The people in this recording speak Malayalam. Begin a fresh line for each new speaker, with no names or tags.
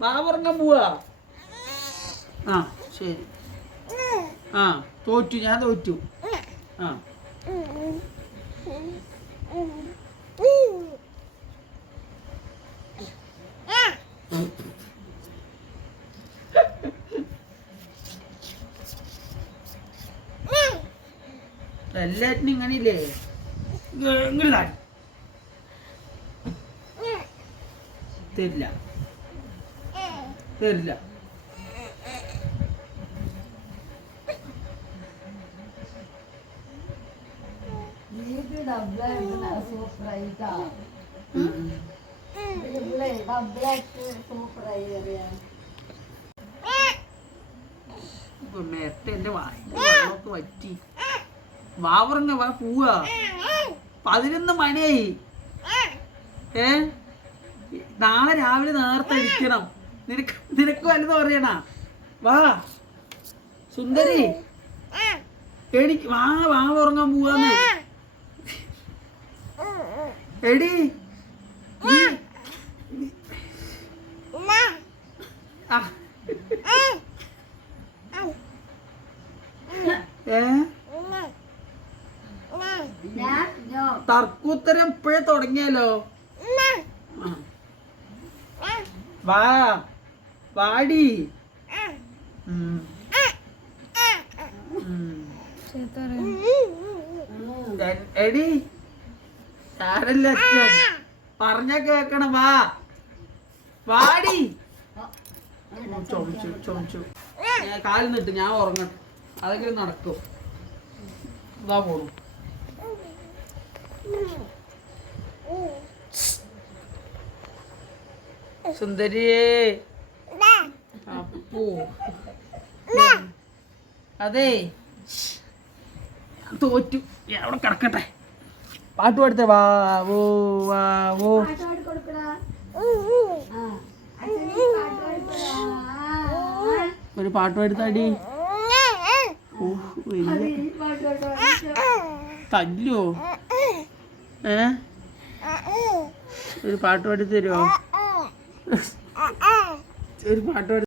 വാവുറങ്ങാൻ പോവാ. ആ ശരി. ആ തോറ്റു ഞാൻ തോറ്റു. ആ. എല്ലാറ്റിനും ഇങ്ങനെയില്ലേ? ഇങ്ങനെ തരില്ല. നേരത്തെ എന്റെ വെള്ളമൊക്കെ വറ്റി. വാവറങ്ങ വാ പോവാ. പതിനൊന്ന് മണിയായി. ഏ? നാളെ രാവിലെ നേരത്തെ ഇരിക്കണം. നിനക്ക് നിനക്ക് വലുത് പറയണ. വാ. സുന്ദരി. എടിക്ക് വാ വാ ഉറങ്ങാൻ പോവാന്ന്. എടി. തർക്കൂത്തരം ഇപ്പോഴേ തുടങ്ങിയാലോ. വാ. വാടി എടി സാരല്ല അച്ഛൻ. പറഞ്ഞ കേക്കണം വാ. വാടി ചോദിച്ചു ചോദിച്ചു ഞാൻ കാലിൽ നിട്ട് ഞാൻ ഉറങ്ങട്ടെ. അതെങ്കിലും നടക്കും. ഇതാ പോണു. സുന്ദരിയേ. അപ്പൂ അതെ. തോറ്റു. ഞാൻ അവിടെ കിടക്കട്ടെ. പാട്ട് പാടുത്തേ വാ വോ വാ വോ. ഒരു പാട്ട് പാടുത്താടി. തല്ലോ ഏ? ഒരു പാട്ട് പാടി തരുമോ ഒരു പാട്ട് പാടി